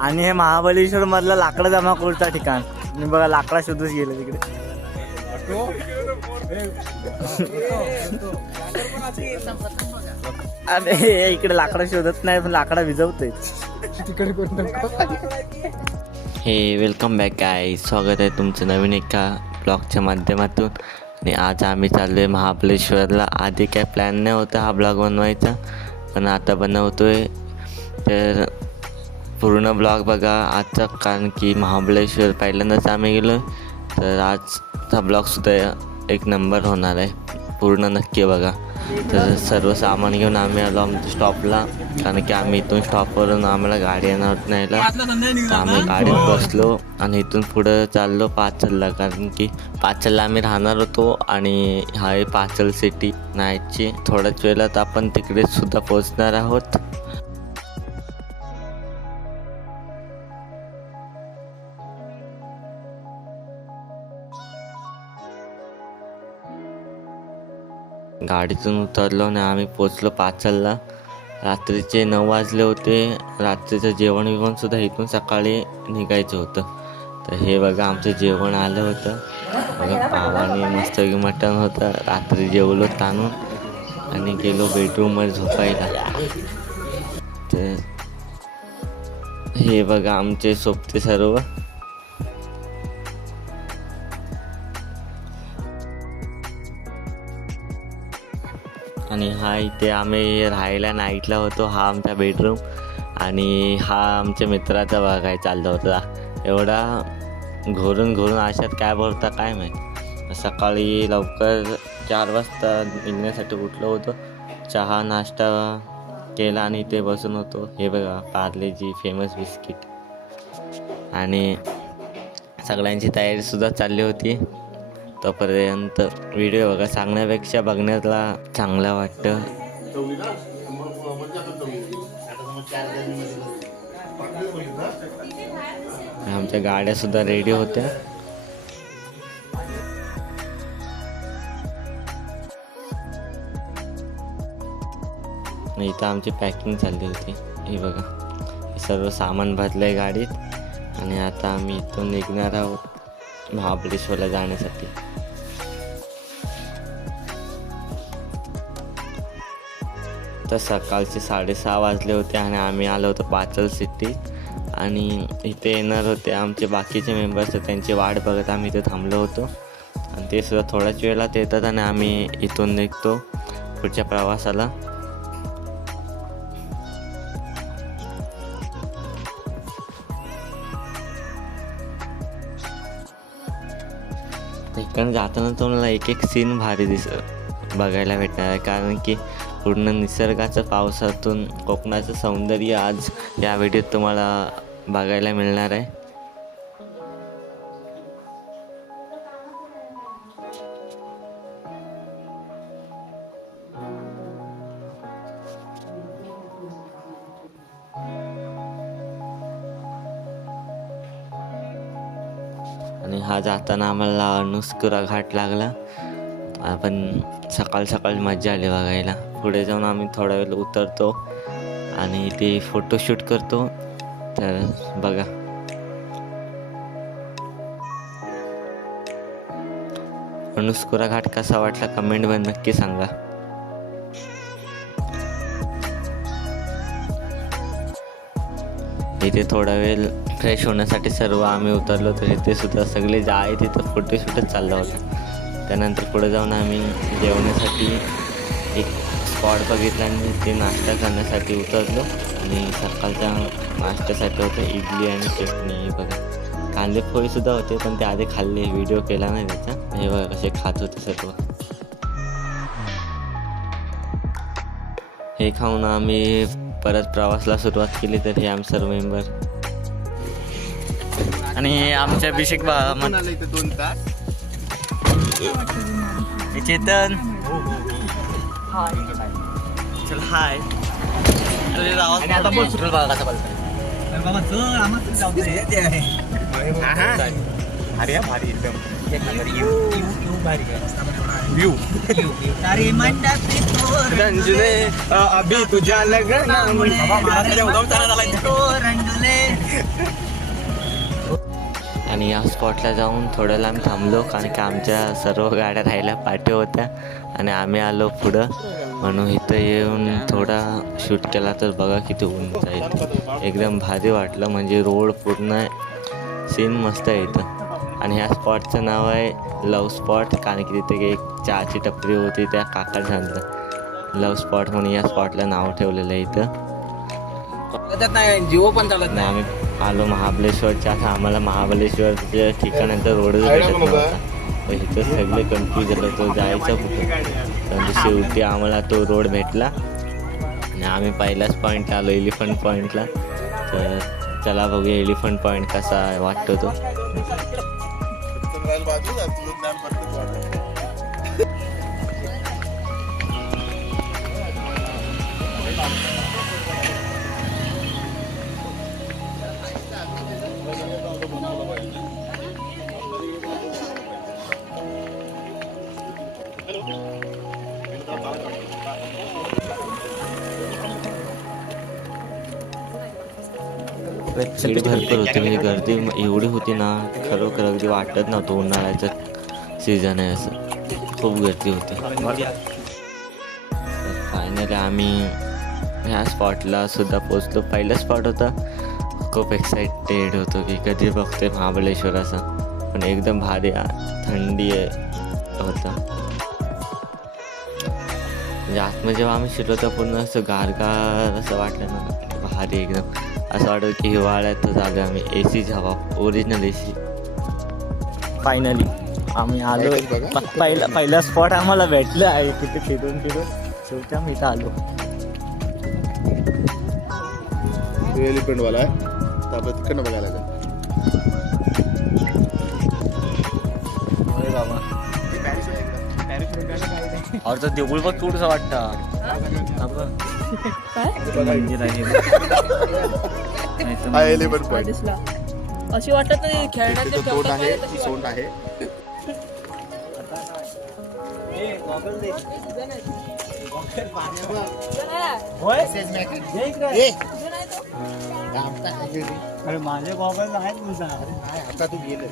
आणि हे महाबळेश्वर मधलं लाकडं जमा करूचा ठिकाण. मी बघा लाकडा शोधूच गेलं तिकडे. अरे इकडे लाकडं शोधत नाही पण लाकडा भिजवतोय हे वेलकम बॅक काय स्वागत आहे तुमचं नवीन एका ब्लॉगच्या माध्यमातून. आणि आज आम्ही चाललो आहे महाबळेश्वरला. आधी काय प्लॅन नाही होता हा ब्लॉग बनवायचा पण आता बनवतोय. तर पूर्ण ब्लॉग बघा. आजचा कारण की महाबळेश्वर पहिल्यांदाच आम्ही गेलो तर आजचा ब्लॉगसुद्धा एक नंबर होणार आहे. पूर्ण नक्की बघा. तर सर्व सामान घेऊन आम्ही आलो आमच्या स्टॉपला कारण की आम्ही इथून स्टॉपवरून आम्हाला गाडी येणार न्यायला. तर आम्ही गाडीत बसलो आणि इथून पुढं चाललो पाचलला. कारण की पाचलला आम्ही राहणार होतो आणि हा आहे पाचल सिटी नाईटची थोड्याच वेळात आपण तिकडे सुद्धा पोहोचणार आहोत. गाडीतून उतरलो आणि आम्ही पोचलो पाचलला. रात्रीचे नऊ वाजले होते. रात्रीचं जेवण बिवण सुद्धा इथून सकाळी निघायचं होतं. तर हे बघा आमचं जेवण आलं होतं. बघा पावाने मस्त मटण होतं. रात्री जेवलो ताणून आणि गेलो बेडरूममध्ये झोपायला. तर हे बघा आमचे सोबते सर्व. आणि हा इथे आम्ही राहायला नाईटला होतो. हा आमचा बेडरूम आणि हा आमच्या मित्राचा बघाय चालला होता. एवढा घोरून घोरून आशात काय बोलता काय माहीत. सकाळी लवकर चार वाजता निघण्यासाठी उठलो होतो. चहा नाश्ता केला आणि इथे बसून होतो. हे बघा पार्लेजी फेमस बिस्किट आणि सगळ्यांची तयारीसुद्धा चालली होती. तोपर्यंत व्हिडिओ बघा सांगण्यापेक्षा बघण्याला चांगला वाटतं. आमच्या गाड्या सुद्धा रेडी होत्या. इथं आमची पॅकिंग चालली होती. हे बघा सर्व सामान भरलं आहे गाडीत. आणि आता आम्ही इथून निघणार आहोत. महाबळेश्वरला जाण्यासाठी. तर सकाळचे साडेसहा वाजले होते आणि आम्ही आलो होतो पाचल सिटी. आणि इथे येणार होते आमचे बाकीचे मेंबर्स त्यांची वाट बघत आम्ही इथे थांबलो होतो. आणि ते सुद्धा थोड्याच वेळात येतात आणि आम्ही इथून निघतो पुढच्या प्रवासाला. कारण जाताना तुम्हाला एक एक सीन भारी दिस बघायला भेटणार. आहे कारण की पूर्ण निसर्गाचं पावसातून कोकणाचं सौंदर्य आज या व्हिडिओत तुम्हाला बघायला मिळणार आहे. आणि हा जाताना आम्हाला नुसकुरा घाट लागला. आपण सकाळ सकाळ मजा आली बघायला. पुढे जाऊन आम्ही थोडा वेळ उतरतो आणि ते फोटोशूट करतो. तर बघा. नुस्कुरा घाट कसा वाटला कमेंटमध्ये नक्की सांगा. इथे थोडा वेळ फ्रेश होण्यासाठी सर्व आम्ही उतरलो तर ते सुद्धा सगळे जे आहे तिथं फोटोशूटच चालला होता. त्यानंतर पुढे जाऊन आम्ही जेवण्यासाठी एक स्पॉट बघितला आणि ते नाश्ता करण्यासाठी उतरलो. आणि सकाळच्या नाश्त्यासाठी होतं इडली आणि चटणी बघा. कांदे पोळीसुद्धा होते पण ते आधी खाल्ले व्हिडिओ केला नाही त्याचा. हे बघा कसे खात होते सर्व. हे खाऊन आम्ही परत प्रवासला सुरुवात केली तर हे आम्ही सर्व मेंबर आणि आमच्या अभिषेक हे चेतन. चल हाय. तुझे आवाज आता कसा भारी एकदम. अभि तुझ्या लग्नामुळे. आणि या स्पॉटला जाऊन थोडं लांब थांबलो कारण की आमच्या सर्व गाड्या राहिल्या पाठी होत्या आणि आम्ही आलो पुढं. म्हणून इथं येऊन थोडा शूट केला तर बघा किती उंच आहे एकदम भारी वाटलं म्हणजे रोड पूर्ण सीन मस्त आहे इथं. आणि ह्या स्पॉटचं नाव आहे लव स्पॉट कारण की तिथे एक चहाची टपरी होती त्या काका सांगितलं लव स्पॉट म्हणून या स्पॉटला नाव ठेवलेलं आहे इथं. जिओ पण चालत आणि आम्ही आलो महाबळेश्वरच्या असं आम्हाला महाबळेश्वरच्या ठिकाणाचा रोडच भेटत नव्हता. इथं सगळे कन्फ्यूज झालं तो जायचा कुठे? पण शेवटी आम्हाला तो रोड भेटला. आणि आम्ही पहिल्याच पॉईंटला आलो एलिफंट पॉईंटला तर चला बघूया एलिफंट पॉईंट कसा वाटतो तो. भीड भरपूर होती म्हणजे गर्दी एवढी होती ना खरोखर अगदी वाटत नव्हतं उन्हाळ्याचं सीझन आहे असं. खूप गर्दी होती. फायनली आम्ही ह्या स्पॉटला सुद्धा पोचलो पहिला स्पॉट होता. खूप एक्साइटेड होतो की कधी बघतोय महाबळेश्वर असं पण एकदम भारी थंडी आहे- होतं. म्हणजे आतमध्ये जेव्हा आम्ही शिरलो तर पूर्ण असं गारगार असं वाटलं ना भारी एकदम. असं वाटतं की हिवाळ्यातच आलो आम्ही. ए सीच हवा ओरिजिनल ए सी फायनली आम्ही आलो. पहिला पहिला स्पॉट आम्हाला भेटलं आहे तिथे फिरून फिरून. शेवटी आम्ही इथं आलो. एलिफंट वाला आहे. तर आपलं तिकडनं बघायला लागेल. अरे बाबा. और तर देऊळ बघ थोडंसं वाटतं. मंदिर आहे. अशी वाटत नाही खेळण्याचे तिथं तोंड आहे ती सोंड आहे. अरे माझे गॉगल आहेत तुझा नाही आता तू गेलं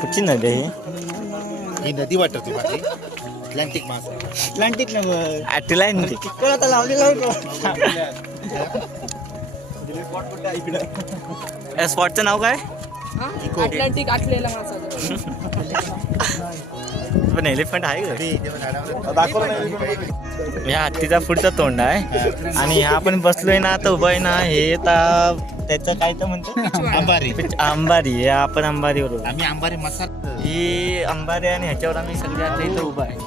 कुठची नदी आहे. ही नदी वाटत माझी. अटलांटिक महासागर अटलांटिक नगर अटलांटिक आता लावलेलं या स्पॉटचं नाव काय? अटलांटिक आटलेला माणसाचा पण एलिफंट आहे का? दाखवलं या हत्तीचा पुढचा तोंड आहे. आणि ह्या आपण बसलोय ना तर उभं आहे ना हे तर त्याचं काय तर म्हणतो अंबारी अंबारी हे आपण अंबारीवर. आम्ही अंबारी मसाला. ही अंबारी आणि ह्याच्यावर आम्ही सगळे आता इथं उभा आहे.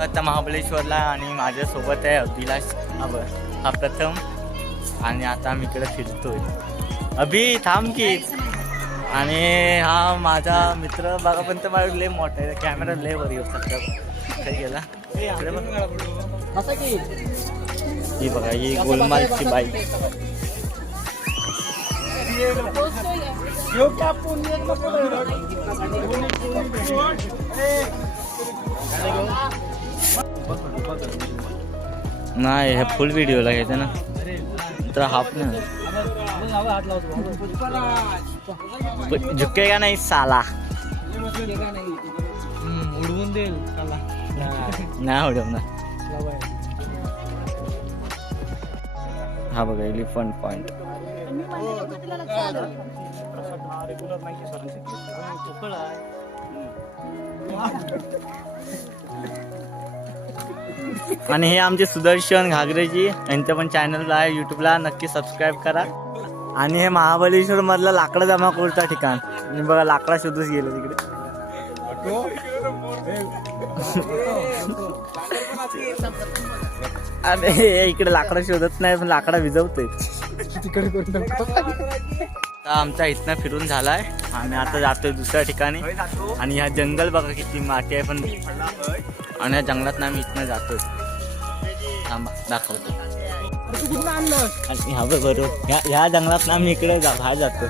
आता महाबळेश्वरला आणि माझ्यासोबत आहे अभिलाष आबर हा प्रथम. आणि आता आम्ही इकडे फिरतोय. अभि थांब की. आणि हा माझा मित्र बघा पण तर लय मोठा आहे. कॅमेरा लय वर येऊ शकता काही गेला? ही बघा ही गोलमालची बाईक नाही हे फुल व्हिडिओला घ्यायचं ना. तर हाफ ना झुकेगा नाही साला. उडवून देईल नाही उडवणार. हा बघा एलिफंट पॉइंट आणि हे आमचे सुदर्शन घागरेजी यांचं पण चॅनल आहे यूट्यूबला नक्की सबस्क्राईब करा. आणि हे महाबळेश्वर मधलं लाकडं जमा करूचा ठिकाण. मी बघा लाकडा शोधूच गेलो तिकडे. अरे हे इकडे लाकडं शोधत नाही पण लाकडा विजवतोय आमचा इथनं फिरून झालाय. आम्ही आता जातोय दुसऱ्या ठिकाणी. आणि ह्या जंगल बघा किती माती आहे पण आणि ह्या जंगलात आम्ही इथनं जातोय. थांबा दाखवतो. आणि हा बरोबर ह्या ह्या जंगलात आम्ही इकडे बाहेर जातो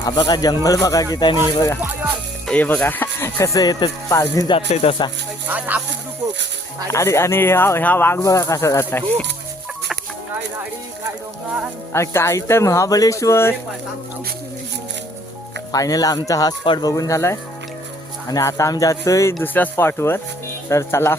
हा बघा जंगल बघा की त्याने हे बघा. हे बघा कसं येतं दिवस जातोय तसा. अरे आणि ह्या ह्या वाघ बघा कसा जात आहे आणि काही तर महाबळेश्वर. फायनल आमचा हा स्पॉट बघून झालाय. आणि आता आम्ही जातोय दुसऱ्या स्पॉटवर तर चला.